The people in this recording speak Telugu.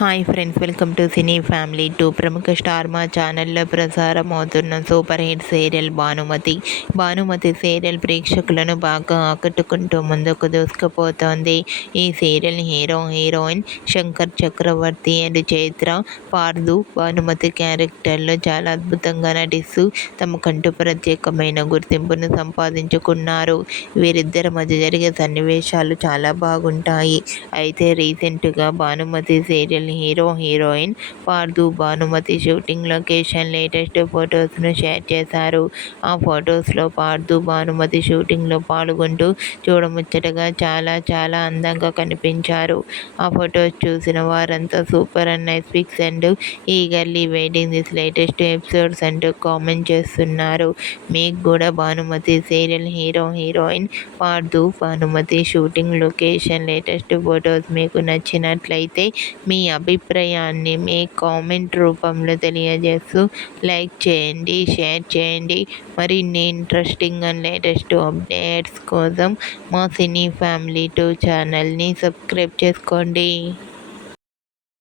Hi friends, welcome to cine family two. ప్రముఖ స్టార్ మా ఛానల్లో ప్రసారం అవుతున్న super hit serial Bhanumathi serial ప్రేక్షకులను బాగా ఆకట్టుకుంటూ ముందుకు దూసుకుపోతోంది. ఈ serial heroine Shankar Chakravarthy and Chaitra Pardhu Bhanumathi క్యారెక్టర్లో చాలా అద్భుతంగా నటిస్తూ తమకంటూ ప్రత్యేకమైన గుర్తింపును సంపాదించుకున్నారు. వీరిద్దరి మధ్య జరిగే సన్నివేశాలు చాలా బాగుంటాయి. అయితే రీసెంట్గా Bhanumathi serial heroine Pardhu Bhanumathi shooting location latest ఫొటోస్ను షేర్ చేశారు. ఆ ఫొటోస్లో పార్దు భానుమతి షూటింగ్లో పాల్గొంటూ చూడముచ్చటగా చాలా అందంగా కనిపించారు. ఆ ఫొటోస్ చూసిన వారంతా super and nice pics and eagerly waiting this latest episodes అంటూ కామెంట్ చేస్తున్నారు. మీకు కూడా Bhanumathi serial heroine Pardhu Bhanumathi shooting location latest photos మీకు నచ్చినట్లయితే మీ అభిప్రాయాన్ని మీ కామెంట్ రూపంలో తెలియజేస్తూ లైక్ చేయండి, షేర్ చేయండి. మరిన్ని ఇంట్రెస్టింగ్ అండ్ లేటెస్ట్ అప్డేట్స్ కోసం మా సినీ ఫ్యామిలీ 2 ఛానల్ని సబ్స్క్రైబ్ చేసుకోండి.